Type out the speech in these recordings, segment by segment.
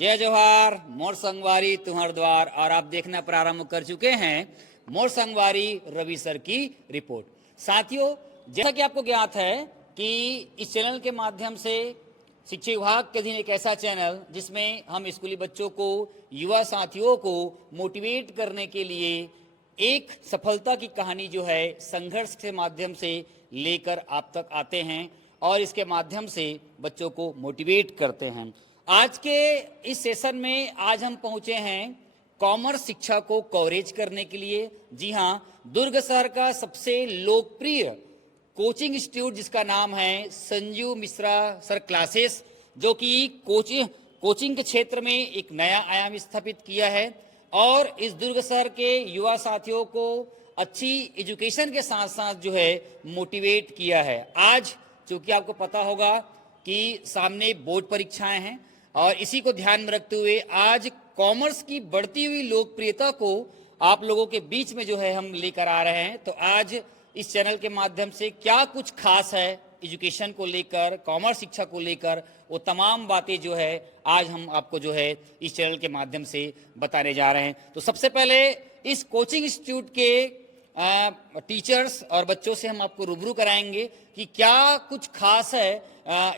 जय जोहार। मोर संगवारी तुम्हार द्वार। और आप देखना प्रारंभ कर चुके हैं मोर संगवारी रवि सर की रिपोर्ट। साथियों, जैसा कि आपको ज्ञात है कि इस चैनल के माध्यम से शिक्षा विभाग के अधीन एक ऐसा चैनल जिसमें हम स्कूली बच्चों को, युवा साथियों को मोटिवेट करने के लिए एक सफलता की कहानी जो है संघर्ष के माध्यम से लेकर आप तक आते हैं और इसके माध्यम से बच्चों को मोटिवेट करते हैं। आज के इस सेशन में आज हम पहुंचे हैं कॉमर्स शिक्षा को कवरेज करने के लिए। जी हाँ, दुर्ग शहर का सबसे लोकप्रिय कोचिंग इंस्टीट्यूट जिसका नाम है संजीव मिश्रा सर क्लासेस, जो कि कोचिंग के क्षेत्र में एक नया आयाम स्थापित किया है और इस दुर्ग शहर के युवा साथियों को अच्छी एजुकेशन के साथ साथ जो है मोटिवेट किया है। आज चूंकि आपको पता होगा कि सामने बोर्ड परीक्षाएं हैं और इसी को ध्यान में रखते हुए आज कॉमर्स की बढ़ती हुई लोकप्रियता को आप लोगों के बीच में जो है हम लेकर आ रहे हैं। तो आज इस चैनल के माध्यम से क्या कुछ खास है एजुकेशन को लेकर, कॉमर्स शिक्षा को लेकर, वो तमाम बातें जो है आज हम आपको जो है इस चैनल के माध्यम से बताने जा रहे हैं। तो सबसे पहले इस कोचिंग इंस्टीट्यूट के टीचर्स और बच्चों से हम आपको रूबरू कराएंगे कि क्या कुछ खास है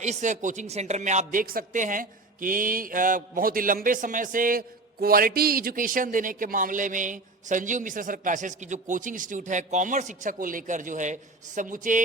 इस कोचिंग सेंटर में। आप देख सकते हैं कि बहुत ही लंबे समय से क्वालिटी एजुकेशन देने के मामले में संजीव मिश्रा सर क्लासेस की जो कोचिंग इंस्टीट्यूट है कॉमर्स शिक्षा को लेकर जो है समूचे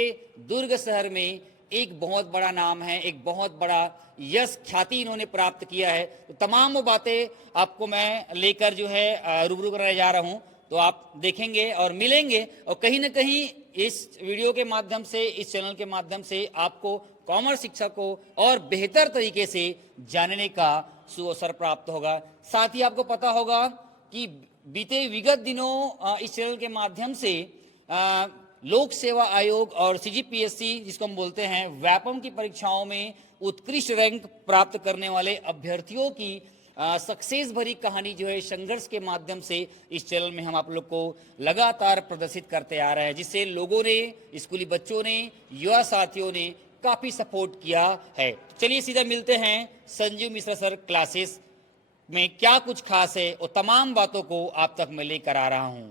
दुर्ग शहर में एक बहुत बड़ा नाम है, एक बहुत बड़ा यश ख्याति इन्होंने प्राप्त किया है। तो तमाम वो बातें आपको मैं लेकर जो है रूबरू कराने जा रहा हूँ, तो आप देखेंगे और मिलेंगे और कहीं ना कहीं इस वीडियो के माध्यम से, इस चैनल के माध्यम से आपको कॉमर्स शिक्षा को और बेहतर तरीके से जानने का सुअवसर प्राप्त होगा। साथ ही आपको पता होगा कि बीते विगत दिनों इस चैनल के माध्यम से लोक सेवा आयोग और सीजीपीएससी जिसको हम बोलते हैं व्यापम की परीक्षाओं में उत्कृष्ट रैंक प्राप्त करने वाले अभ्यर्थियों की सक्सेस भरी कहानी जो है संघर्ष के माध्यम से इस चैनल में हम आप लोग को लगातार प्रदर्शित करते आ रहे हैं, जिससे लोगों ने, स्कूली बच्चों ने, युवा साथियों ने काफी सपोर्ट किया है। चलिए सीधा मिलते हैं संजीव मिश्रा सर क्लासेस में क्या कुछ खास है और तमाम बातों को आप तक मैं लेकर आ रहा हूं।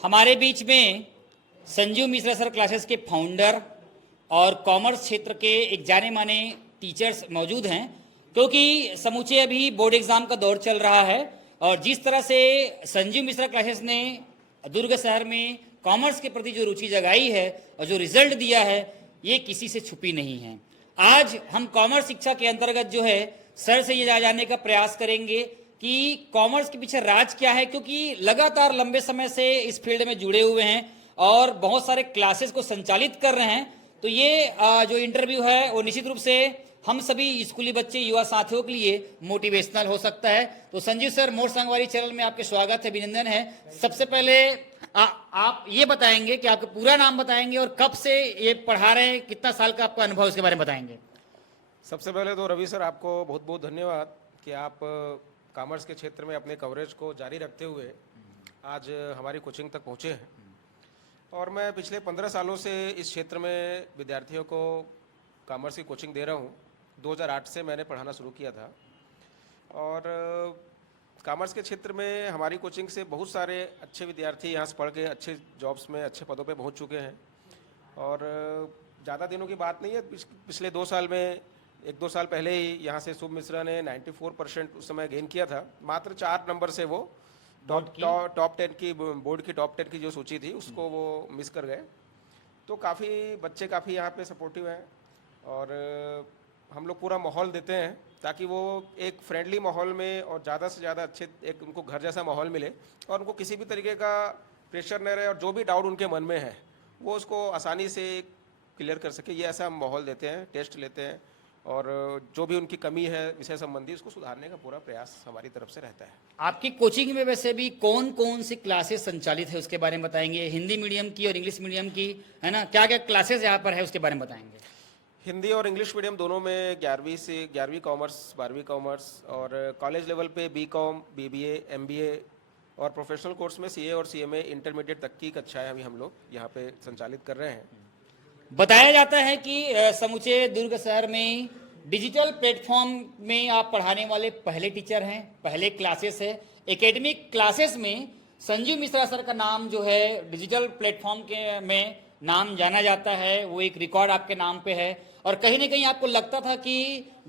हमारे बीच में संजीव मिश्रा सर क्लासेस के फाउंडर और कॉमर्स क्षेत्र के एक जाने माने टीचर्स मौजूद हैं, क्योंकि समूचे अभी बोर्ड एग्जाम का दौर चल रहा है और जिस तरह से संजीव मिश्रा क्लासेस ने दुर्ग शहर में कॉमर्स के प्रति जो रुचि जगाई है और जो रिजल्ट दिया है ये किसी से छुपी नहीं है। आज हम कॉमर्स शिक्षा के अंतर्गत जो है सर से ये जानने का प्रयास करेंगे कि कॉमर्स के पीछे राज क्या है, क्योंकि लगातार लंबे समय से इस फील्ड में जुड़े हुए हैं और बहुत सारे क्लासेस को संचालित कर रहे हैं। तो ये जो इंटरव्यू है वो निश्चित रूप से हम सभी स्कूली बच्चे, युवा साथियों के लिए मोटिवेशनल हो सकता है। तो संजीव सर, मोर संगवारी चैनल में आपके स्वागत है, अभिनंदन है। सबसे पहले आप ये बताएंगे कि आपका पूरा नाम बताएंगे और कब से ये पढ़ा रहे हैं, कितना साल का आपका अनुभव, इसके बारे में बताएंगे। सबसे पहले तो रवि सर आपको बहुत बहुत धन्यवाद कि आप कॉमर्स के क्षेत्र में अपने कवरेज को जारी रखते हुए आज हमारी कोचिंग तक पहुँचे हैं। और मैं पिछले 15 सालों से इस क्षेत्र में विद्यार्थियों को कॉमर्स की कोचिंग दे रहा हूँ। 2008 से मैंने पढ़ाना शुरू किया था और कॉमर्स के क्षेत्र में हमारी कोचिंग से बहुत सारे अच्छे विद्यार्थी यहाँ से पढ़ के अच्छे जॉब्स में, अच्छे पदों पे पहुँच चुके हैं। और ज़्यादा दिनों की बात नहीं है, पिछले 2 साल में, 1-2 साल पहले ही यहाँ से शुभ मिश्रा ने 94% उस समय गेन किया था। मात्र 4 नंबर से वो टॉप 10 की, बोर्ड की टॉप 10 की जो सूची थी उसको वो मिस कर गए। तो काफ़ी बच्चे काफ़ी यहाँ पे सपोर्टिव हैं और हम लोग पूरा माहौल देते हैं ताकि वो एक फ्रेंडली माहौल में और ज़्यादा से ज़्यादा अच्छे एक उनको घर जैसा माहौल मिले और उनको किसी भी तरीके का प्रेशर न रहे और जो भी डाउट उनके मन में है वो उसको आसानी से क्लियर कर सके। ये ऐसा हम माहौल देते हैं, टेस्ट लेते हैं और जो भी उनकी कमी है विषय संबंधी उसको सुधारने का पूरा प्रयास हमारी तरफ से रहता है। आपकी कोचिंग में वैसे भी कौन कौन सी क्लासेस संचालित है उसके बारे में बताएंगे? हिंदी मीडियम की और इंग्लिश मीडियम की, है ना? क्या क्या क्लासेस यहाँ पर है उसके बारे में बताएंगे? हिंदी और इंग्लिश मीडियम दोनों में 11वीं कॉमर्स, 12वीं कॉमर्स और कॉलेज लेवल पे बीकॉम, बीबीए, एमबीए और प्रोफेशनल कोर्स में सीए और सीएमए इंटरमीडिएट तक की कक्षाएं अभी हम लोग यहाँ पे संचालित कर रहे हैं। बताया जाता है कि समूचे दुर्ग शहर में डिजिटल प्लेटफॉर्म में आप पढ़ाने वाले पहले टीचर हैं, पहले क्लासेस है। एकेडमिक क्लासेस में संजीव मिश्रा सर का नाम जो है डिजिटल प्लेटफॉर्म के में नाम जाना जाता है, वो एक रिकॉर्ड आपके नाम पे है। और कहीं ना कहीं आपको लगता था कि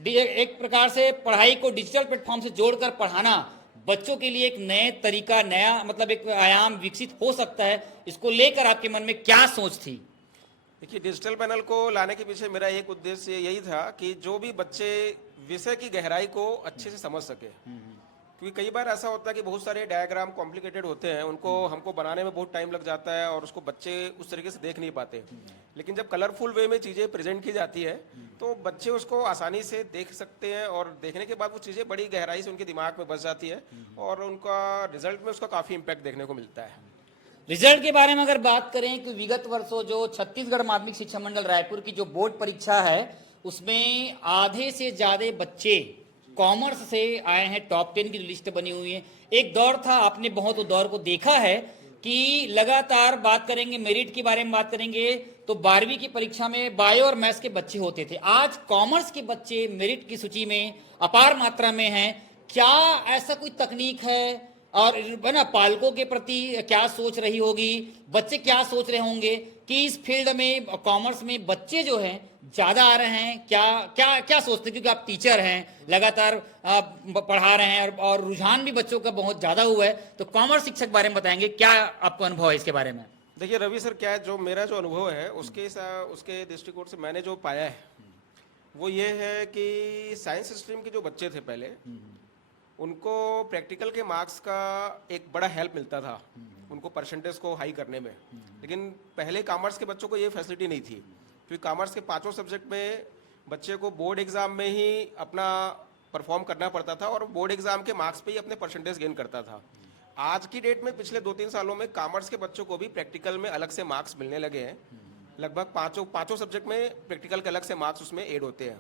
एक प्रकार से पढ़ाई को डिजिटल प्लेटफॉर्म से जोड़कर पढ़ाना बच्चों के लिए एक नए तरीका, नया मतलब एक आयाम विकसित हो सकता है। इसको लेकर आपके मन में क्या सोच थी? देखिए, डिजिटल पैनल को लाने के पीछे मेरा एक उद्देश्य यही था कि जो भी बच्चे विषय की गहराई को अच्छे से समझ सके। क्योंकि कई बार ऐसा होता है कि बहुत सारे डायग्राम कॉम्प्लिकेटेड होते हैं, उनको हमको बनाने में बहुत टाइम लग जाता है और उसको बच्चे उस तरीके से देख नहीं पाते। लेकिन जब कलरफुल वे में चीज़ें प्रेजेंट की जाती है तो बच्चे उसको आसानी से देख सकते हैं और देखने के बाद वो चीज़ें बड़ी गहराई से उनके दिमाग में बस जाती है और उनका रिजल्ट में उसका काफ़ी इम्पैक्ट देखने को मिलता है। रिजल्ट के बारे में अगर बात करें कि विगत वर्षों जो छत्तीसगढ़ माध्यमिक शिक्षा मंडल रायपुर की जो बोर्ड परीक्षा है उसमें आधे से ज्यादा बच्चे कॉमर्स से आए हैं। टॉप 10 की लिस्ट बनी हुई है। एक दौर था, आपने बहुत उस दौर को देखा है कि लगातार बात करेंगे, मेरिट के बारे में बात करेंगे तो 12वीं की परीक्षा में बायो और मैथ्स के बच्चे होते थे। आज कॉमर्स के बच्चे मेरिट की सूची में अपार मात्रा में हैं। क्या ऐसा कोई तकनीक है? और है ना, पालकों के प्रति क्या सोच रही होगी, बच्चे क्या सोच रहे होंगे कि इस फील्ड में कॉमर्स में बच्चे जो हैं ज्यादा आ रहे हैं? क्या क्या क्या सोचते हैं? क्योंकि आप टीचर हैं, लगातार आप पढ़ा रहे हैं और रुझान भी बच्चों का बहुत ज्यादा हुआ है, तो कॉमर्स शिक्षक बारे में बताएंगे, क्या आपका अनुभव है इसके बारे में? देखिए रवि सर, क्या है, जो मेरा जो अनुभव है उसके दृष्टिकोण से मैंने जो पाया है वो ये है कि साइंस स्ट्रीम के जो बच्चे थे पहले, उनको प्रैक्टिकल के मार्क्स का एक बड़ा हेल्प मिलता था उनको परसेंटेज को हाई करने में। लेकिन पहले कॉमर्स के बच्चों को ये फैसिलिटी नहीं थी, क्योंकि कॉमर्स के पांचों सब्जेक्ट में बच्चे को बोर्ड एग्जाम में ही अपना परफॉर्म करना पड़ता था और बोर्ड एग्जाम के मार्क्स पे ही अपने परसेंटेज गेन करता था। आज की डेट में पिछले 2-3 सालों में कॉमर्स के बच्चों को भी प्रैक्टिकल में अलग से मार्क्स मिलने लगे हैं। लगभग पांचों सब्जेक्ट में प्रैक्टिकल के अलग से मार्क्स उसमें ऐड होते हैं।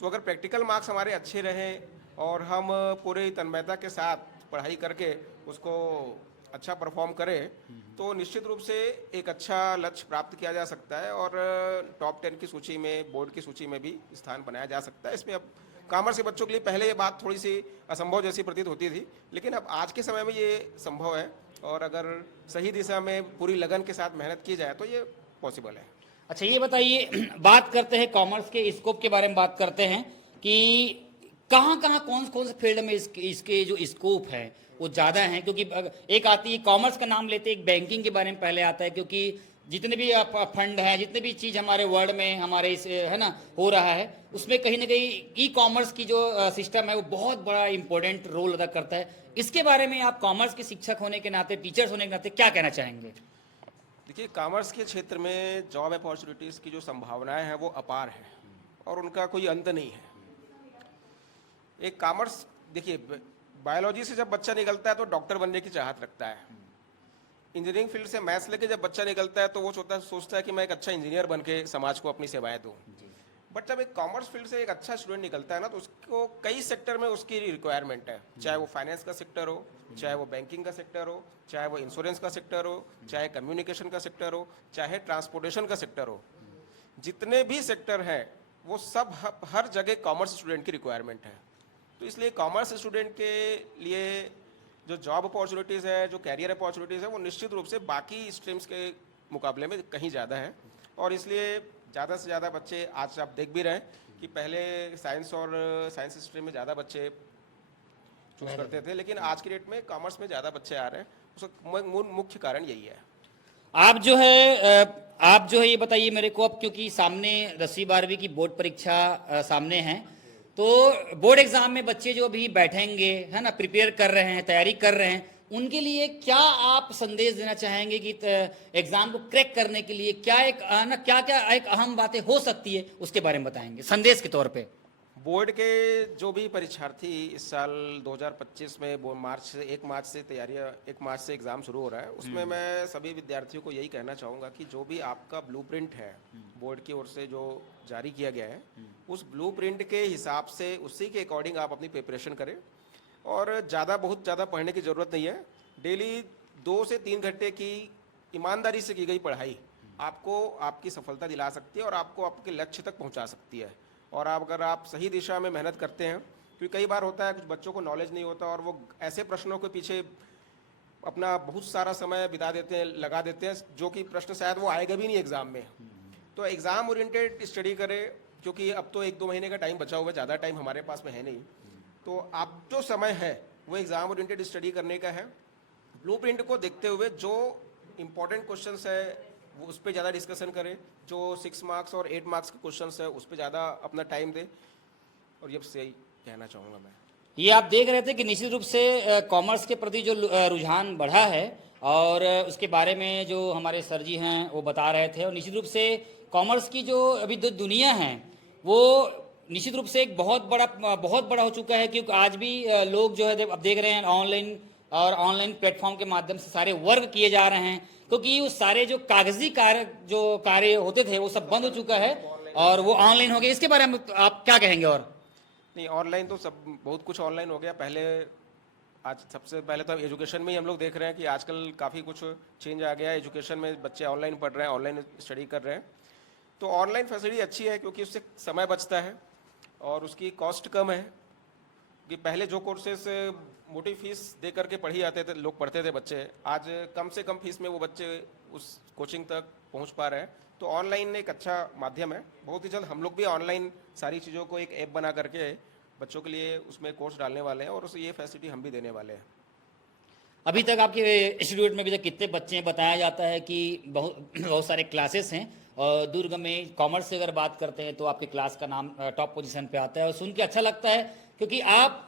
तो अगर प्रैक्टिकल मार्क्स हमारे अच्छे रहें और हम पूरी तन्मयता के साथ पढ़ाई करके उसको अच्छा परफॉर्म करें तो निश्चित रूप से एक अच्छा लक्ष्य प्राप्त किया जा सकता है और टॉप 10 की सूची में, बोर्ड की सूची में भी स्थान बनाया जा सकता है। इसमें अब कॉमर्स के बच्चों के लिए पहले ये बात थोड़ी सी असंभव जैसी प्रतीत होती थी, लेकिन अब आज के समय में ये संभव है और अगर सही दिशा में पूरी लगन के साथ मेहनत की जाए तो ये पॉसिबल है। अच्छा, ये बताइए, बात करते हैं कॉमर्स के स्कोप के बारे में, बात करते हैं कि कहाँ कहाँ कौन कौन से फील्ड में इसके जो स्कोप है वो ज़्यादा हैं। क्योंकि एक आती है कॉमर्स का नाम लेते एक बैंकिंग के बारे में पहले आता है, क्योंकि जितने भी फंड हैं, जितने भी चीज़ हमारे वर्ल्ड में हमारे इस है ना हो रहा है, उसमें कहीं ना कहीं ई कॉमर्स की जो सिस्टम है वो बहुत बड़ा इंपॉर्टेंट रोल अदा करता है। इसके बारे में आप कॉमर्स के शिक्षक होने के नाते, टीचर्स होने के नाते क्या कहना चाहेंगे? देखिए, कॉमर्स के क्षेत्र में जॉब अपॉर्चुनिटीज़ की जो संभावनाएं हैं वो अपार है और उनका कोई अंत नहीं है। एक कॉमर्स, देखिए बायोलॉजी से जब बच्चा निकलता है तो डॉक्टर बनने की चाहत रखता है। इंजीनियरिंग फील्ड से मैथ्स लेके जब बच्चा निकलता है तो वो सोचता है कि मैं एक अच्छा इंजीनियर बन के समाज को अपनी सेवाएं दूँ। बट जब एक कॉमर्स फील्ड से एक अच्छा स्टूडेंट निकलता है ना तो उसको कई सेक्टर में उसकी रिक्वायरमेंट है, चाहे वो फाइनेंस का सेक्टर हो, चाहे वो बैंकिंग का सेक्टर हो, चाहे वो इंश्योरेंस का सेक्टर हो, चाहे कम्युनिकेशन का सेक्टर हो, चाहे ट्रांसपोर्टेशन का सेक्टर हो। जितने भी सेक्टर हैं वो सब हर जगह कॉमर्स स्टूडेंट की रिक्वायरमेंट है। तो इसलिए कॉमर्स स्टूडेंट के लिए जो जॉब अपॉर्चुनिटीज़ है, जो कैरियर अपॉर्चुनिटीज़ है, वो निश्चित रूप से बाकी स्ट्रीम्स के मुकाबले में कहीं ज़्यादा है। और इसलिए ज़्यादा से ज़्यादा बच्चे, आज आप देख भी रहे हैं कि पहले साइंस स्ट्रीम में ज़्यादा बच्चे चूज करते थे, लेकिन आज की डेट में कॉमर्स में ज़्यादा बच्चे आ रहे हैं। उसका मुख्य कारण यही है। आप जो है ये बताइए मेरे को, अब क्योंकि सामने 10वीं 12वीं की बोर्ड परीक्षा सामने है, तो बोर्ड एग्जाम में बच्चे जो भी बैठेंगे है ना, प्रिपेयर कर रहे हैं, तैयारी कर रहे हैं, उनके लिए क्या आप संदेश देना चाहेंगे कि एग्जाम को क्रैक करने के लिए क्या एक अहम बातें हो सकती है, उसके बारे में बताएंगे संदेश के तौर पे? बोर्ड के जो भी परीक्षार्थी इस साल 2025 में 1 मार्च से तैयारियां, 1 मार्च से एग्ज़ाम शुरू हो रहा है, उसमें मैं सभी विद्यार्थियों को यही कहना चाहूँगा कि जो भी आपका ब्लूप्रिंट है बोर्ड की ओर से जो जारी किया गया है, उस ब्लूप्रिंट के हिसाब से, उसी के अकॉर्डिंग आप अपनी प्रिपरेशन करें और बहुत ज़्यादा पढ़ने की ज़रूरत नहीं है। डेली 2 से 3 घंटे की ईमानदारी से की गई पढ़ाई आपको आपकी सफलता दिला सकती है और आपको आपके लक्ष्य तक पहुँचा सकती है। और अगर आप सही दिशा में मेहनत करते हैं, क्योंकि कई बार होता है कुछ बच्चों को नॉलेज नहीं होता और वो ऐसे प्रश्नों के पीछे अपना बहुत सारा समय बिता देते हैं, लगा देते हैं, जो कि प्रश्न शायद वो आएगा भी नहीं एग्जाम में। तो एग्जाम ओरिएंटेड स्टडी करें, क्योंकि अब तो 1-2 महीने का टाइम बचा हुआ है, ज़्यादा टाइम हमारे पास में है नहीं। तो आप जो समय है वो एग्जाम ओरिएंटेड स्टडी करने का है। ब्लूप्रिंट को देखते हुए जो इम्पोर्टेंट क्वेश्चंस है वो उस पर ज़्यादा डिस्कशन करें, जो 6 मार्क्स और 8 मार्क्स के क्वेश्चंस है उस पर ज़्यादा अपना टाइम दें, और ये सही कहना चाहूँगा मैं। ये आप देख रहे थे कि निश्चित रूप से कॉमर्स के प्रति जो रुझान बढ़ा है और उसके बारे में जो हमारे सर जी हैं वो बता रहे थे, और निश्चित रूप से कॉमर्स की जो अभी जो दुनिया है वो निश्चित रूप से एक बहुत बड़ा हो चुका है, क्योंकि आज भी लोग जो है अब देख रहे हैं ऑनलाइन और ऑनलाइन प्लेटफॉर्म के माध्यम से सारे वर्क किए जा रहे हैं, क्योंकि वो सारे जो कागजी कार्य होते थे वो सब बंद हो चुका है और वो ऑनलाइन हो गए। इसके बारे में आप क्या कहेंगे? और नहीं, ऑनलाइन तो सब बहुत कुछ ऑनलाइन हो गया। पहले आज सबसे पहले तो एजुकेशन में ही हम लोग देख रहे हैं कि आजकल काफ़ी कुछ चेंज आ गया है। एजुकेशन में बच्चे ऑनलाइन पढ़ रहे हैं, ऑनलाइन स्टडी कर रहे हैं। तो ऑनलाइन फैसिलिटी अच्छी है क्योंकि उससे समय बचता है और उसकी कॉस्ट कम है। कि पहले जो कोर्सेस मोटी फीस दे करके पढ़ी आते थे, लोग पढ़ते थे बच्चे, आज कम से कम फीस में वो बच्चे उस कोचिंग तक पहुंच पा रहे हैं। तो ऑनलाइन एक अच्छा माध्यम है। बहुत ही जल्द हम लोग भी ऑनलाइन सारी चीज़ों को एक ऐप बना करके बच्चों के लिए उसमें कोर्स डालने वाले हैं और उसे ये फैसिलिटी हम भी देने वाले हैं। अभी तक आपके इंस्टीट्यूट में अभी तक कितने बच्चे हैं? बताया जाता है कि बहुत सारे क्लासेस हैं, और दुर्ग में कॉमर्स से अगर बात करते हैं तो आपके क्लास का नाम टॉप पोजीशन पे आता है, और सुन के अच्छा लगता है क्योंकि आप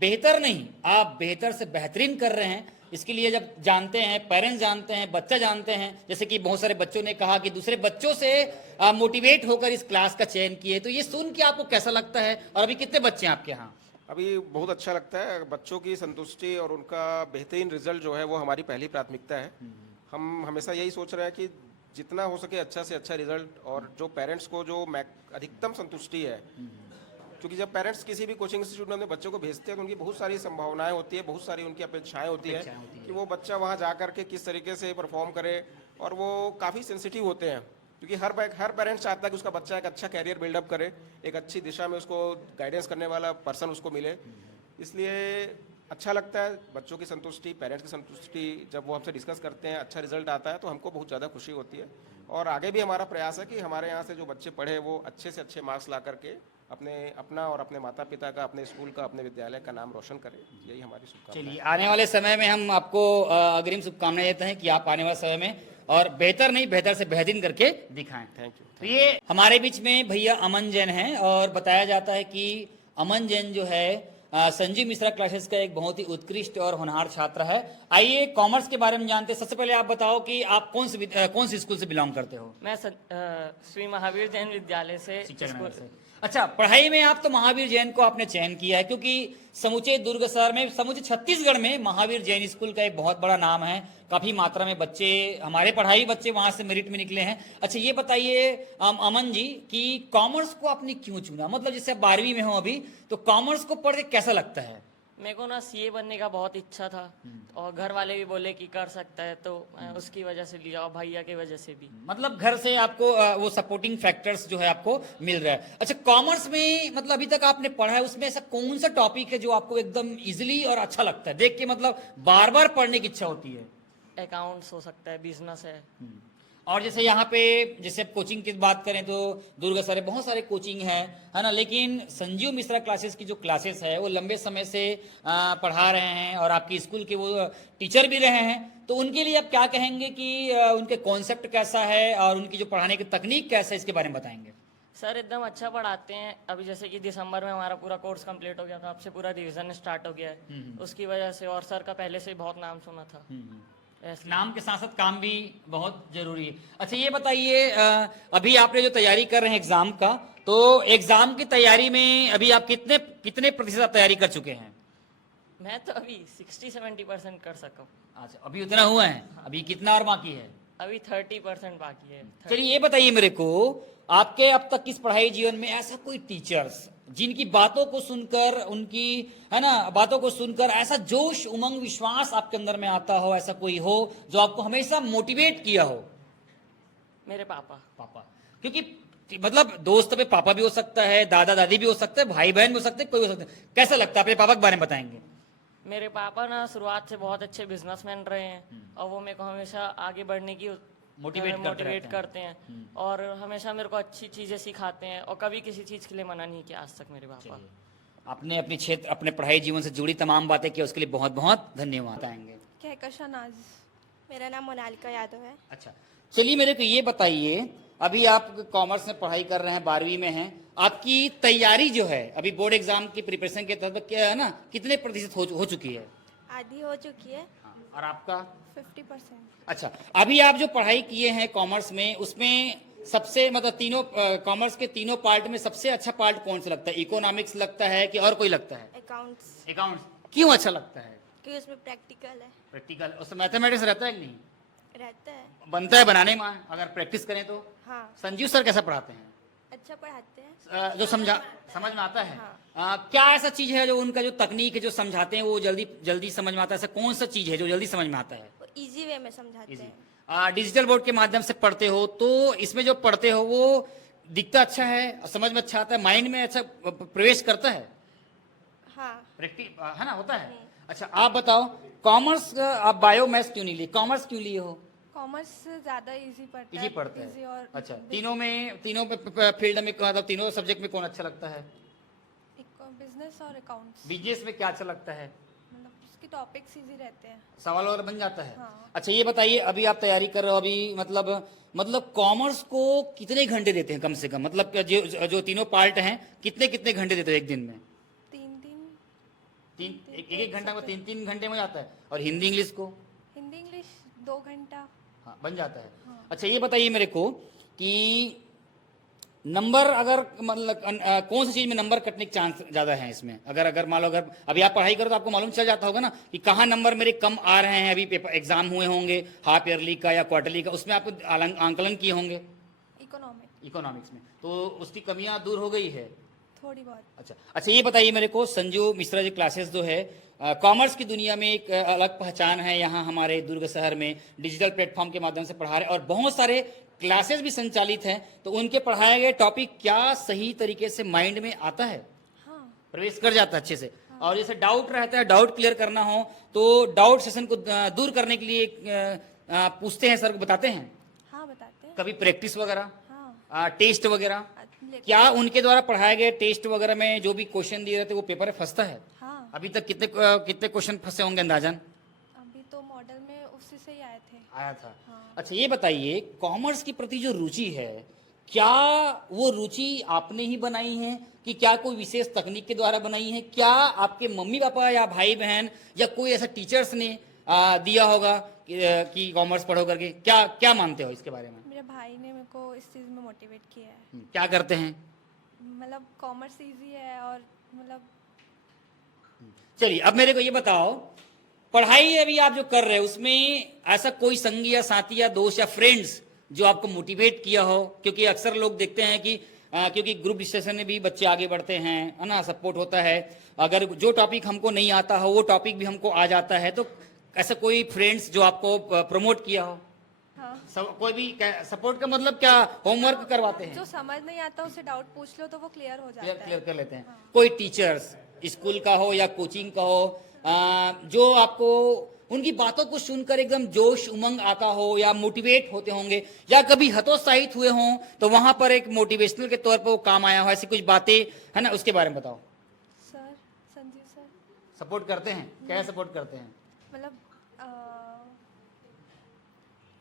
बेहतर नहीं, आप बेहतर से बेहतरीन कर रहे हैं। इसके लिए जब जानते हैं, पेरेंट्स जानते हैं, बच्चा जानते हैं, जैसे कि बहुत सारे बच्चों ने कहा कि दूसरे बच्चों से मोटिवेट होकर इस क्लास का चयन किए, तो ये सुन के आपको कैसा लगता है? और अभी कितने बच्चे हैं आपके यहाँ? अभी बहुत अच्छा लगता है। बच्चों की संतुष्टि और उनका बेहतरीन रिजल्ट जो है वो हमारी पहली प्राथमिकता है। हम हमेशा यही सोच रहे हैं कि जितना हो सके अच्छा से अच्छा रिजल्ट, और जो पेरेंट्स को जो अधिकतम संतुष्टि है, क्योंकि जब पेरेंट्स किसी भी कोचिंग इंस्टीट्यूट में अपने बच्चों को भेजते हैं तो उनकी बहुत सारी संभावनाएं होती है, बहुत सारी उनकी अपेक्षाएं होती है कि वो बच्चा वहाँ जा करके किस तरीके से परफॉर्म करे, और वो काफ़ी सेंसिटिव होते हैं क्योंकि हर पेरेंट्स चाहता है कि उसका बच्चा एक अच्छा कैरियर बिल्डअप करे, एक अच्छी दिशा में उसको गाइडेंस करने वाला पर्सन उसको मिले। इसलिए अच्छा लगता है बच्चों की संतुष्टि, पेरेंट्स की संतुष्टि। जब वो हमसे डिस्कस करते हैं, अच्छा रिजल्ट आता है तो हमको बहुत ज़्यादा खुशी होती है। और आगे भी हमारा प्रयास है कि हमारे यहाँ से जो बच्चे पढ़े वो अच्छे से अच्छे मार्क्स ला करके अपना और अपने माता पिता का, अपने स्कूल का, अपने विद्यालय का नाम रोशन करें। यही हमारी शुभकामनाएं। चलिए, आने वाले समय में हम आपको अग्रिम शुभकामनाएं देते हैं कि आप आने वाले समय में और बेहतर नहीं, बेहतर से बेहतरीन करके दिखाएं। Thank you. तो ये हमारे बीच में भैया अमन जैन हैं, और बताया जाता है कि अमन जैन जो है संजीव मिश्रा क्लासेस का एक बहुत ही उत्कृष्ट और होनहार छात्र है। आइए कॉमर्स के बारे में जानते हैं। सबसे पहले आप बताओ कि आप कौन से स्कूल से बिलोंग करते हो? मैं श्री महावीर जैन विद्यालय से अच्छा, पढ़ाई में आप तो महावीर जैन को आपने चयन किया है, क्योंकि समूचे दुर्ग शहर में, समूचे छत्तीसगढ़ में महावीर जैन स्कूल का एक बहुत बड़ा नाम है। काफी मात्रा में बच्चे, हमारे पढ़ाई बच्चे वहां से मेरिट में निकले हैं। अच्छा, ये बताइए अमन जी कि कॉमर्स को आपने क्यों चुना? मतलब जैसे आप 12वीं में हो अभी, तो कॉमर्स को पढ़ के कैसा लगता है? मेरे को ना सीए बनने का बहुत इच्छा था, और घर वाले भी बोले कि कर सकता है, तो उसकी वजह से लिया, और भैया की वजह से भी। मतलब घर से आपको वो सपोर्टिंग फैक्टर्स जो है आपको मिल रहा है। अच्छा, कॉमर्स में मतलब अभी तक आपने पढ़ा है, उसमें ऐसा कौन सा टॉपिक है जो आपको एकदम इजीली और अच्छा लगता है, देख के मतलब बार बार पढ़ने की इच्छा होती है? अकाउंट्स हो सकता है, बिजनेस है। और जैसे यहाँ पे जैसे कोचिंग की बात करें तो दुर्ग सर बहुत सारे कोचिंग है ना, लेकिन संजीव मिश्रा क्लासेस की जो क्लासेस है वो लंबे समय से पढ़ा रहे हैं और आपकी स्कूल के वो टीचर भी रहे हैं, तो उनके लिए आप क्या कहेंगे कि उनके कॉन्सेप्ट कैसा है और उनकी जो पढ़ाने की तकनीक कैसा है, इसके बारे में बताएंगे? सर एकदम अच्छा पढ़ाते हैं। अभी जैसे कि दिसंबर में हमारा पूरा कोर्स कंप्लीट हो गया था, अब से पूरा रिवीजन स्टार्ट हो गया है उसकी वजह से, और सर का पहले से बहुत नाम सुना था। नाम के साथ साथ काम भी बहुत जरूरी है। अच्छा, ये बताइए अभी आपने जो तैयारी कर रहे हैं एग्जाम का, तो एग्जाम की तैयारी में अभी आप कितने प्रतिशत तैयारी कर चुके हैं? मैं तो अभी 60-70% कर सकूँ। अच्छा, अभी उतना हुआ है, अभी कितना और बाकी है? अभी 30% बाकी है। चलिए, ये बताइए मेरे को, आपके अब तक इस पढ़ाई जीवन में ऐसा कोई टीचर्स जिनकी बातों को सुनकर, उनकी है ना बातों को सुनकर ऐसा जोश, उमंग, विश्वास आपके अंदर में आता हो, ऐसा कोई हो जो आपको हमेशा मोटिवेट किया हो? मेरे पापा। क्योंकि मतलब दोस्त पे पापा भी हो सकता है, दादा दादी भी हो सकते हैं, भाई बहन भी हो सकते हैं, कोई हो सकता है। कैसा लगता है, अपने पापा के बारे में बताएंगे? मेरे पापा ना शुरुआत से बहुत अच्छे बिजनेसमैन रहे हैं और वो मेरे को हमेशा आगे बढ़ने की मोटिवेट करते हैं और हमेशा मेरे को अच्छी चीज़ें सिखाते हैं और कभी किसी चीज़ के लिए मना नहीं किया आज तक मेरे पापा। आपने अपने क्षेत्र, अपने पढ़ाई जीवन से जुड़ी तमाम बातें की, उसके लिए बहुत बहुत धन्यवाद आएंगे। कहकशा नाज। मेरा नाम मोनालिका यादव है। अच्छा, चलिए मेरे को ये बताइए, अभी आप कॉमर्स में पढ़ाई कर रहे हैं, 12वीं में हैं, आपकी तैयारी जो है अभी बोर्ड एग्जाम की प्रिपरेशन के तहत क्या है ना, कितने प्रतिशत हो चुकी है? आधी हो चुकी है। और आपका? 50%। अच्छा, अभी आप जो पढ़ाई किए हैं कॉमर्स में, उसमें सबसे मतलब तीनों कॉमर्स के तीनों पार्ट में सबसे अच्छा पार्ट कौन सा लगता है? इकोनॉमिक्स लगता है कि और कोई लगता है? अकाउंट्स। अकाउंट्स। क्यों अच्छा लगता है? क्योंकि उसमें प्रैक्टिकल है। प्रैक्टिकल, उसमें मैथमेटिक्स रहता है कि नहीं? रहता है। बनता है बनाने में अगर प्रैक्टिस करें तो। हाँ। संजीव सर कैसा पढ़ाते हैं? अच्छा पढ़ाते हैं। जो समझ में आता है। हाँ। क्या ऐसा चीज है जो उनका जो तकनीक है जो समझाते हैं वो जल्दी समझ में आता है? ऐसा कौन सा चीज है जो जल्दी समझ में आता है? वो इजी वे में समझाते हैं। डिजिटल बोर्ड के माध्यम से पढ़ते हो तो इसमें जो पढ़ते हो वो दिखता अच्छा है, समझ में अच्छा आता है, माइंड में अच्छा प्रवेश करता है? हाँ। प्रैक्टिस है ना, होता है। अच्छा, आप बताओ, कॉमर्स आप बायो मैथ्स क्यों नहीं लिए, कॉमर्स क्यों लिए हो? कॉमर्स ज्यादा इजी पड़ता है। इजी पढ़ता easy है। और अच्छा, तीनों फील्ड में मतलब तीनों सब्जेक्ट में कौन अच्छा लगता है? बिजनेस और अकाउंट्स। बिजनेस में क्या अच्छा लगता है? मतलब उसके टॉपिक्स इजी रहते हैं। सवाल और बन जाता है। हाँ। अच्छा, ये बताइए, अभी आप तैयारी कर रहे हो, अभी मतलब कॉमर्स को कितने घंटे देते हैं कम से कम? मतलब जो तीनों पार्ट हैं, कितने कितने घंटे देते हो एक दिन में? 3 एक घंटा में 3 घंटे में जाता है। और हिंदी इंग्लिश को? हिंदी इंग्लिश 2 घंटा। हाँ, बन जाता है। हाँ। अच्छा, ये बताइए मेरे को कि नंबर अगर मतलब कौन सी चीज में नंबर कटने के चांस ज्यादा है इसमें? अगर मान लो, अगर अभी आप पढ़ाई करो तो आपको मालूम चल जाता होगा ना कि कहाँ नंबर मेरे कम आ रहे हैं। अभी पेपर एग्जाम हुए होंगे हाफ ईयरली का या क्वार्टरली का, उसमें आप आंकलन किए होंगे इकोनॉमिक्स में, तो उसकी कमियां दूर हो गई है थोड़ी बहुत। अच्छा, ये बताइए मेरे को, संजू मिश्रा जी क्लासेस जो है कॉमर्स की दुनिया में एक अलग पहचान है यहाँ हमारे दुर्ग शहर में, डिजिटल प्लेटफॉर्म के माध्यम से पढ़ा रहे हैं और बहुत सारे क्लासेस भी संचालित हैं। तो उनके पढ़ाए गए टॉपिक क्या सही तरीके से माइंड में आता है? हाँ। प्रवेश कर जाता है अच्छे से। और जैसे डाउट रहता है, डाउट क्लियर करना हो तो डाउट सेशन को दूर करने के लिए पूछते हैं सर को, बताते हैं? हाँ बताते हैं। कभी प्रैक्टिस वगैरह, हाँ। टेस्ट वगैरह? क्या उनके द्वारा पढ़ाए गए टेस्ट वगैरह में जो भी क्वेश्चन दिए रहते वो पेपर में फंसता है? हाँ। अभी तक कितने क्वेश्चन फंसे होंगे अंदाजन? अभी तो मॉडल में उसी से ही आया था। हाँ। अच्छा, ये बताइए, कॉमर्स के प्रति जो रुचि है, क्या वो रुचि आपने ही बनाई है कि क्या कोई विशेष तकनीक के द्वारा बनाई है? क्या आपके मम्मी पापा या भाई बहन या कोई ऐसा टीचर्स ने दिया होगा कि कॉमर्स पढ़ो करके? क्या मानते हो इसके बारे में? मेरे भाई ने मेरे को इस चीज में मोटिवेट किया है। क्या करते हैं? मतलब कॉमर्स इजी है और मतलब। चलिए, अब मेरे को ये बताओ, पढ़ाई अभी आप जो कर रहे हो उसमें ऐसा कोई संगी या साथी या दोस्त या फ्रेंड्स जो आपको मोटिवेट किया हो? क्योंकि अक्सर लोग देखते हैं कि क्योंकि ग्रुप डिस्कशन में भी बच्चे आगे बढ़ते हैं, है ना, सपोर्ट होता है। अगर जो टॉपिक हमको नहीं आता हो वो टॉपिक भी हमको आ जाता है, तो ऐसा कोई फ्रेंड्स जो आपको प्रमोट किया हो? हाँ। कोई भी सपोर्ट का मतलब क्या, होमवर्क करवाते हैं? जो समझ नहीं आता उसे डाउट पूछ लो तो वो क्लियर हो जाता है। क्लियर कर लेते हैं। हाँ। कोई टीचर्स स्कूल का हो या कोचिंग का हो जो आपको उनकी बातों को सुनकर एकदम जोश उमंग आता हो या मोटिवेट होते होंगे, या कभी हतोत्साहित हुए हों तो वहां पर एक मोटिवेशनल के तौर पर वो काम आया हो, ऐसी कुछ बातें है ना, उसके बारे में बताओ। सर, संजीव सर सपोर्ट करते हैं? क्या सपोर्ट करते हैं?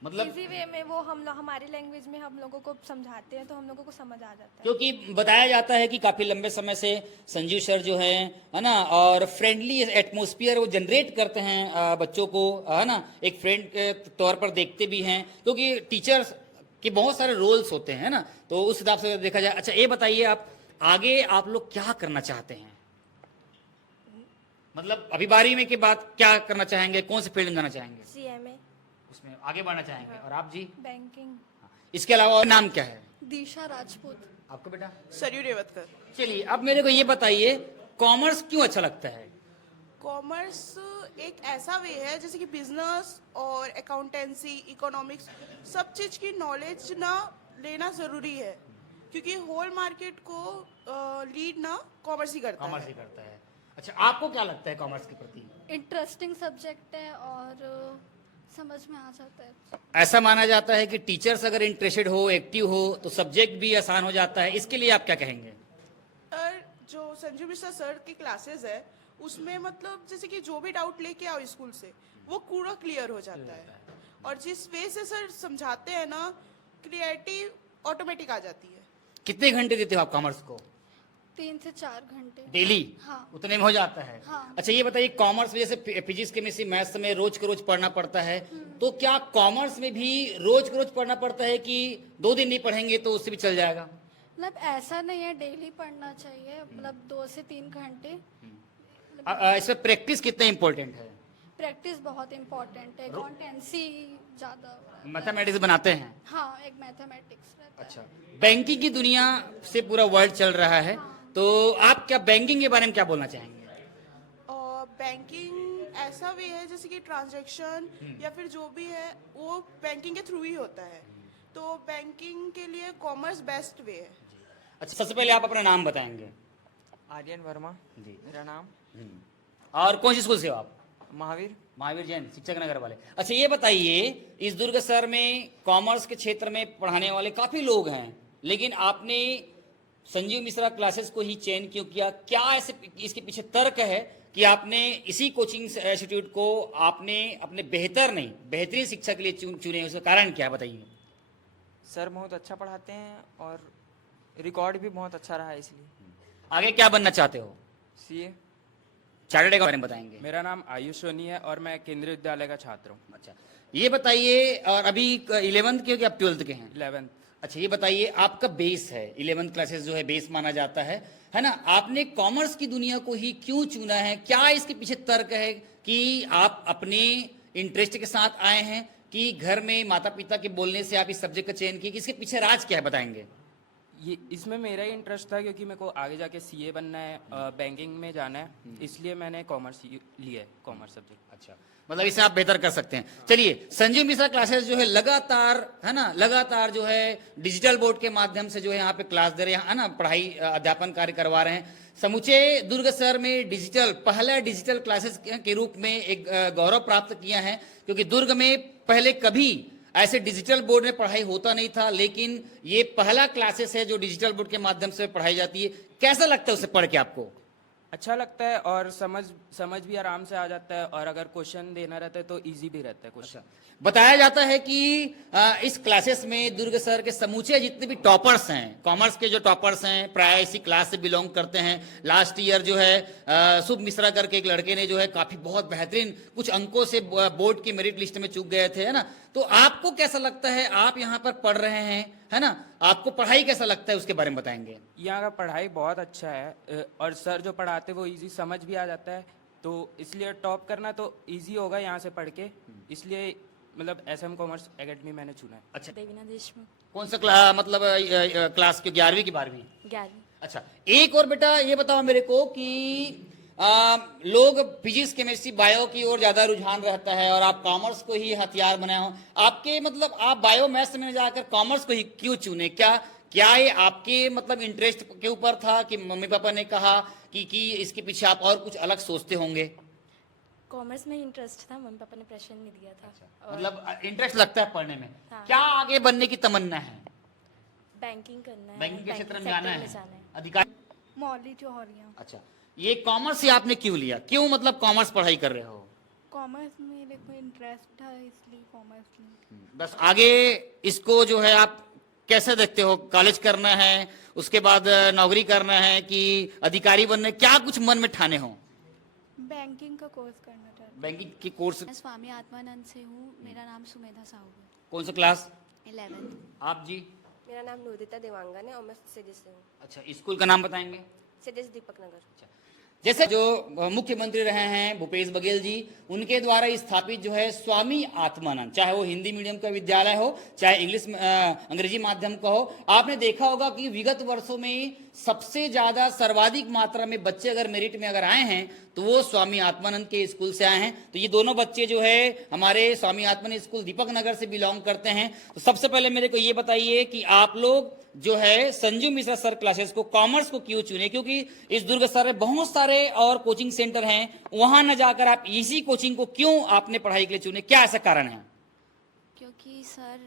मतलब इजी वे में वो हमारी लैंग्वेज में हम लोगों को समझाते हैं तो हम लोगों को समझ आ जाता है। क्योंकि बताया जाता है कि काफी लंबे समय से संजीव सर जो है ना, और फ्रेंडली एटमॉस्फेयर वो जनरेट करते हैं बच्चों को, है ना, एक फ्रेंड के तौर पर देखते भी हैं, क्योंकि टीचर्स के बहुत सारे रोल्स होते हैं ना, तो उस हिसाब से देखा जाए। अच्छा, ये बताइए, आप आगे आप लोग क्या करना चाहते हैं? मतलब अभी 12वीं में के बाद क्या करना चाहेंगे, कौन से फील्ड में जाना चाहेंगे? CMA उसमें आगे बढ़ना चाहेंगे। और आप जी? बैंकिंग। इसके अलावा और नाम क्या है दिशा राजपूत। आपका बेटा? सरयू रेवतकर। चलिए, अब मेरे को ये बताइए, कॉमर्स क्यों अच्छा लगता है? कॉमर्स एक ऐसा वे है जैसे कि बिजनेस और अकाउंटेंसी, इकोनॉमिक्स, सब चीज की नॉलेज ना लेना जरूरी है। क्योंकि होल मार्केट को लीड ना कॉमर्स ही करता कॉमर्स है। ही करता है। अच्छा, आपको क्या लगता है कॉमर्स के प्रति? इंटरेस्टिंग सब्जेक्ट है और समझ में आ जाता है। ऐसा माना जाता है कि टीचर्स अगर इंटरेस्टेड हो, एक्टिव हो, तो सब्जेक्ट भी आसान हो जाता है। इसके लिए आप क्या कहेंगे? सर जो संजू मिश्रा सर की क्लासेस है उसमें मतलब जैसे कि जो भी डाउट लेके आओ स्कूल से वो पूरा क्लियर हो जाता है, और जिस वे से सर समझाते हैं ना क्लियरिटी ऑटोमेटिक आ जाती है। कितने घंटे देते हो आप कॉमर्स को? 3 से 4 घंटे डेली? हाँ। उतने में हो जाता है? हाँ। अच्छा, ये बताइए, कॉमर्स में जैसे फिजिक्स केमिस्ट्री मैथ्स में रोज के रोज पढ़ना पड़ता है, तो क्या कॉमर्स में भी रोज के रोज पढ़ना पड़ता है कि 2 दिन नहीं पढ़ेंगे तो उससे भी चल जाएगा? मतलब ऐसा नहीं है, डेली पढ़ना चाहिए, मतलब 2 से 3 घंटे। इसमें प्रैक्टिस कितना इंपॉर्टेंट है? प्रैक्टिस बहुत इम्पोर्टेंट है, अकाउंटेंसी ज़्यादा। मैथमेटिक्स बनाते हैं? हाँ, एक मैथमेटिक्स रहता है। अच्छा, बैंकिंग की दुनिया से पूरा वर्ल्ड चल रहा है, तो आप क्या बैंकिंग के बारे में क्या बोलना चाहेंगे? और बैंकिंग ऐसा वे है जैसे कि ट्रांजैक्शन या फिर जो भी है वो बैंकिंग के थ्रू ही होता है, तो बैंकिंग के लिए कॉमर्स बेस्ट वे है। अच्छा, सबसे पहले आप अपना नाम बताएंगे। आर्यन वर्मा जी। मेरा नाम। और कौन सी स्कूल से हो आप? महावीर। महावीर जैन शिक्षक नगर वाले। अच्छा, ये बताइए, इस दुर्ग शहर में कॉमर्स के क्षेत्र में पढ़ाने वाले काफी लोग हैं, लेकिन आपने संजीव मिश्रा क्लासेस को ही चयन क्यों किया? क्या ऐसे इसके पीछे तर्क है कि आपने इसी कोचिंग इंस्टीट्यूट को आपने अपने बेहतरीन शिक्षा के लिए चुने? उसका कारण क्या है, बताइए। सर बहुत अच्छा पढ़ाते हैं और रिकॉर्ड भी बहुत अच्छा रहा है, इसलिए। आगे क्या बनना चाहते हो? सीए। चार्टर्ड के बारे में बताएंगे। मेरा नाम आयुष सोनी है और मैं केंद्रीय विद्यालय का छात्र हूँ। अच्छा, ये बताइए, और अभी 11th के हो कि आप 12th के हैं? 11th। अच्छा, ये बताइए, आपका बेस है 11th क्लासेस जो है बेस माना जाता है ना? आपने कॉमर्स की दुनिया को ही क्यों चुना है? क्या इसके पीछे तर्क है कि आप अपने इंटरेस्ट के साथ आए हैं कि घर में माता पिता के बोलने से आप इस सब्जेक्ट का चयन किए? इसके पीछे राज क्या है, बताएंगे? ये इसमें मेरा ही इंटरेस्ट था क्योंकि मेरे को आगे जाके सीए बनना है, बैंकिंग में जाना है, इसलिए मैंने कॉमर्स लिया है, कॉमर्स सब्जेक्ट। अच्छा, मतलब इसे आप बेहतर कर सकते हैं। चलिए, संजीव मिश्रा क्लासेस जो है लगातार जो है डिजिटल बोर्ड के माध्यम से जो है यहाँ पे क्लास दे रहे हैं, है ना, पढ़ाई अध्यापन कार्य करवा रहे हैं। समूचे दुर्ग शहर में पहला डिजिटल क्लासेस के रूप में एक गौरव प्राप्त किया है, क्योंकि दुर्ग में पहले कभी ऐसे डिजिटल बोर्ड में पढ़ाई होता नहीं था, लेकिन ये पहला क्लासेस है जो डिजिटल बोर्ड के माध्यम से पढ़ाई जाती है। कैसा लगता है उसे पढ़ के आपको? अच्छा लगता है और समझ भी आराम से आ जाता है, और अगर क्वेश्चन देना रहता है तो इजी भी रहता है क्वेश्चन। बताया जाता है कि इस क्लासेस में दुर्ग शहर के समूचे जितने भी टॉपर्स हैं, कॉमर्स के जो टॉपर्स हैं, प्राय इसी क्लास से बिलोंग करते हैं। लास्ट ईयर जो है शुभ मिश्रा करके एक लड़के ने जो है काफी बहुत बेहतरीन कुछ अंकों से बोर्ड की मेरिट लिस्ट में चूक गए थे, है ना? तो आपको कैसा लगता है, आप यहाँ पर पढ़ रहे हैं, है ना, आपको पढ़ाई कैसा लगता है, उसके बारे में बताएंगे? यहाँ का पढ़ाई बहुत अच्छा है और सर जो पढ़ाते वो इजी समझ भी आ जाता है, तो इसलिए टॉप करना तो इजी होगा यहाँ से पढ़ के, इसलिए मतलब SM कॉमर्स एकेडमी मैंने चुना है। अच्छा, देवीना देशमुख। कौन सा मतलब क्लास की, 11वीं की 12वीं? 11वीं। अच्छा, एक और बेटा ये बताओ मेरे को कि लोग फिजिक्स केमिस्ट्री बायो की ओर ज्यादा रुझान रहता है और आप कॉमर्स को ही हथियार बनाए हो। आपके मतलब आप बायो मैथ्स में जाकर कॉमर्स को ही क्यों चुने? क्या ये आपके मतलब इंटरेस्ट के ऊपर था कि मम्मी पापा ने कहा कि इसके पीछे आप और कुछ अलग सोचते होंगे? कॉमर्स में इंटरेस्ट था, मम्मी पापा ने प्रेशर नहीं दिया था। और मतलब इंटरेस्ट लगता है पढ़ने में? हाँ। क्या आगे बनने की तमन्ना है? बैंकिंग करना है, बैंकिंग के क्षेत्र में सेक्टर जाना में है, अधिकारी? मौली जौहरिया। अच्छा, ये कॉमर्स से आपने क्यों लिया? क्यों मतलब कॉमर्स पढ़ाई कर रहे हो? कॉमर्स में मेरे को इंटरेस्ट था इसलिए कॉमर्स ली। बस आगे इसको जो है आप कैसे देखते हो? कॉलेज करना है, उसके बाद नौकरी करना है कि अधिकारी बनना, क्या कुछ मन में ठाने हो? बैंकिंग का कोर्स करना चाहती बैंकिंग की कोर्स? मैं स्वामी आत्मानंद से हूँ, मेरा नाम सुमेधा साहू है। कौन सा क्लास? 11th। आप जी? मेरा नाम नूरिता देवांगन है और मैं सिडिस से हूँ। अच्छा, स्कूल का नाम बताएंगे? सिडिस दीपक नगर। जैसे जो मुख्यमंत्री रहे हैं भूपेश बघेल जी, उनके द्वारा स्थापित जो है स्वामी आत्मानंद, चाहे वो हिंदी मीडियम का विद्यालय हो चाहे अंग्रेजी माध्यम का हो, आपने देखा होगा कि विगत वर्षों में सबसे ज्यादा सर्वाधिक मात्रा में बच्चे अगर मेरिट में अगर आए हैं तो वो स्वामी आत्मानंद के स्कूल से आए हैं। तो ये दोनों बच्चे जो है हमारे स्वामी आत्मानंद स्कूल दीपक नगर से बिलोंग करते हैं। तो सबसे पहले मेरे को ये बताइए कि आप लोग जो है संजू मिश्रा सर क्लासेस को, कॉमर्स को क्यों चुने? क्योंकि इस दुर्ग सर में बहुत सारे और कोचिंग सेंटर हैं, वहां न जाकर आप इसी कोचिंग को क्यों आपने पढ़ाई के लिए चुने? क्या ऐसा कारण है? क्योंकि सर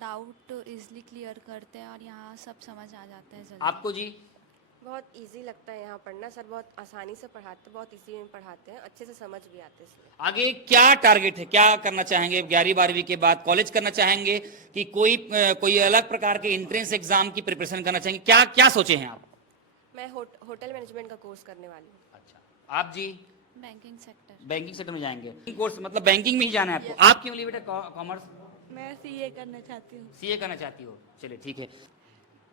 डाउट इजली क्लियर करते हैं और यहाँ सब समझ आ जाता है जल्दी। आपको जी? बहुत इजी लगता है यहाँ पढ़ना, सर बहुत आसानी से पढ़ाते हैं, बहुत इजी में पढ़ाते हैं, अच्छे से समझ भी आते हैं इसलिए। आगे क्या टारगेट है, क्या करना चाहेंगे? 11वीं 12वीं के बाद कॉलेज करना चाहेंगे कि कोई अलग प्रकार के एंट्रेंस एग्जाम की प्रिपरेशन करना चाहेंगे? क्या क्या सोचे हैं आप? मैं होटल मैनेजमेंट का कोर्स करने वाली हूँ। अच्छा, आप जी? Banking sector. बैंकिंग सेक्टर में जाएंगे। कोर्स मतलब बैंकिंग में ही जाना है आपको? आप क्यों लिए बेटा कॉमर्स? मैं सीए करना चाहती हूँ। सीए करना चाहती हो? चलिए ठीक है।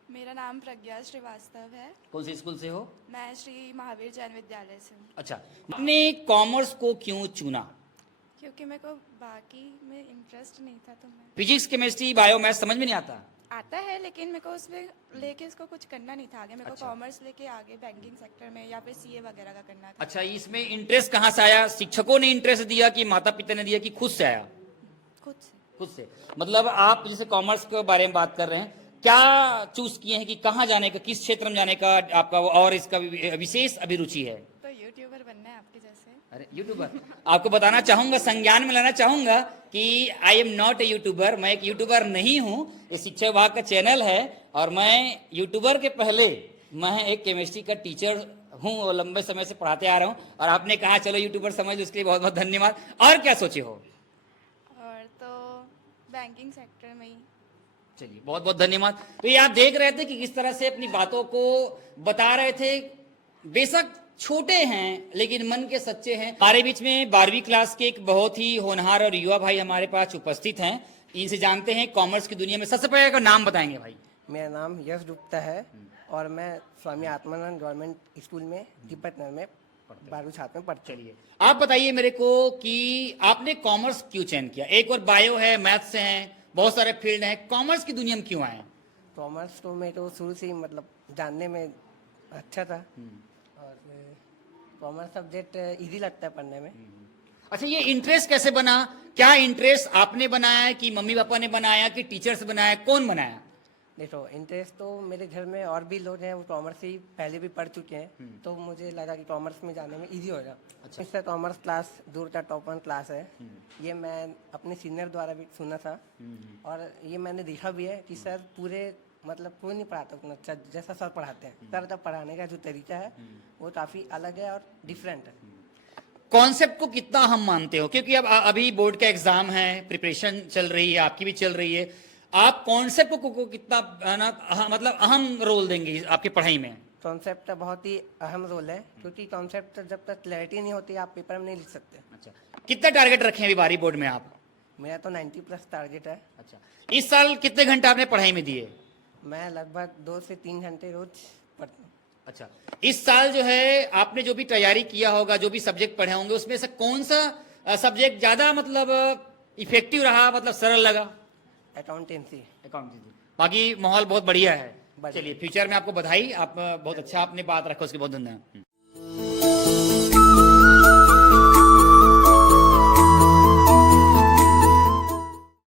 मेरा नाम प्रज्ञा श्रीवास्तव है। कौन से स्कूल से हो? मैं श्री महावीर जैन विद्यालय से हूँ। अच्छा, आपने कॉमर्स को क्यों चुना? क्योंकि मेरे को बाकी में इंटरेस्ट नहीं था, तो मैं फिजिक्स, केमिस्ट्री, बायो, मैथ समझ में नहीं आता? आता है, लेकिन मेरे को उसमें लेके उसको कुछ करना नहीं था आगे। मेरे को कॉमर्स लेके आगे बैंकिंग सेक्टर में या फिर सीए वगैरह का करना था। अच्छा, इसमें इंटरेस्ट कहाँ से आया? शिक्षकों ने इंटरेस्ट दिया कि माता पिता ने दिया कि खुद से आया? खुद से। खुद से। मतलब आप जैसे कॉमर्स के बारे में बात कर रहे हैं, क्या चूज किए हैं कि कहाँ जाने का, किस क्षेत्र में जाने का आपका और इसका विशेष अभिरुचि है? तो यूट्यूबर बनना है आपके जैसे। अरे यूट्यूबर! आपको बताना चाहूंगा, संज्ञान में लाना चाहूंगा कि I am not a YouTuber. मैं एक यूट्यूबर नहीं हूं। ये शिक्षा विभाग का चैनल है और मैं यूट्यूबर के पहले मैं एक केमिस्ट्री का टीचर हूं और लंबे समय से पढ़ाते आ रहा हूं। और आपने कहा चलो यूट्यूबर समझ लो, उसके लिए बहुत बहुत धन्यवाद। और क्या सोचे हो? और तो बैंकिंग सेक्टर में ही। चलिए, बहुत बहुत धन्यवाद। तो ये आप देख रहे थे कि किस तरह से अपनी बातों को बता रहे थे। बेशक छोटे हैं लेकिन मन के सच्चे हैं। हमारे बीच में 12वीं क्लास के एक बहुत ही होनहार और युवा भाई हमारे पास उपस्थित हैं। इनसे जानते हैं कॉमर्स की दुनिया में। सबसे पहले का नाम बताएंगे भाई? मेरा नाम यश गुप्ता है और मैं स्वामी आत्मानंद गवर्नमेंट स्कूल में दीपक नगर में 12वीं छात्र में पढ़ता हूँ। चलिए, आप बताइए मेरे को कि आपने कॉमर्स क्यों चयन किया? एक और बायो है, मैथ्स हैं, बहुत सारे फील्ड हैं, कॉमर्स की दुनिया में क्यों आए? कॉमर्स तो मैं तो शुरू से ही मतलब जानने में अच्छा था और कॉमर्स सब्जेक्ट इजी लगता है पढ़ने में। अच्छा, ये इंटरेस्ट कैसे बना? क्या इंटरेस्ट आपने बनाया कि मम्मी पापा ने बनाया कि टीचर्स बनाया? कौन बनाया? देखो, इंटरेस्ट तो मेरे घर में और भी लोग हैं, वो कॉमर्स ही पहले भी पढ़ चुके हैं, तो मुझे लगा कि कॉमर्स में जाने में इजी होगा। अच्छा। इससे कॉमर्स क्लास दूर का टॉप 1 क्लास है। ये मैं अपने सीनियर द्वारा भी सुना था और ये मैंने देखा भी है कि सर पूरे मतलब कोई नहीं पढ़ाता उतना अच्छा जैसा सर पढ़ाते हैं। सर का पढ़ाने का जो तरीका है वो काफ़ी अलग है और डिफरेंट है। कॉन्सेप्ट को कितना अहम मानते हो? क्योंकि अब अभी बोर्ड का एग्जाम है, प्रिपरेशन चल रही है, आपकी भी चल रही है। आप कॉन्सेप्ट को कितना मतलब अहम रोल देंगे आपकी पढ़ाई में? कॉन्सेप्ट का बहुत ही अहम रोल है, क्योंकि कॉन्सेप्ट जब तक क्लैरिटी नहीं होती आप पेपर में नहीं लिख सकते। अच्छा, कितना टारगेट रखे हैं अभी 12वीं बोर्ड में आप? मेरा तो 90+ टारगेट है। अच्छा, इस साल कितने घंटे आपने पढ़ाई में दिए? मैं लगभग 2 से 3 घंटे रोज पढ़ता हूँ। अच्छा, इस साल जो है आपने जो भी तैयारी किया होगा, जो भी सब्जेक्ट पढ़े होंगे, उसमें से कौन सा सब्जेक्ट ज्यादा मतलब इफेक्टिव रहा, मतलब सरल लगा? अकाउंटेंसी। बाकी माहौल बहुत बढ़िया है। चलिए, फ्यूचर में आपको बधाई। आप बहुत अच्छा आपने बात रखा, उसके बहुत धन्यवाद।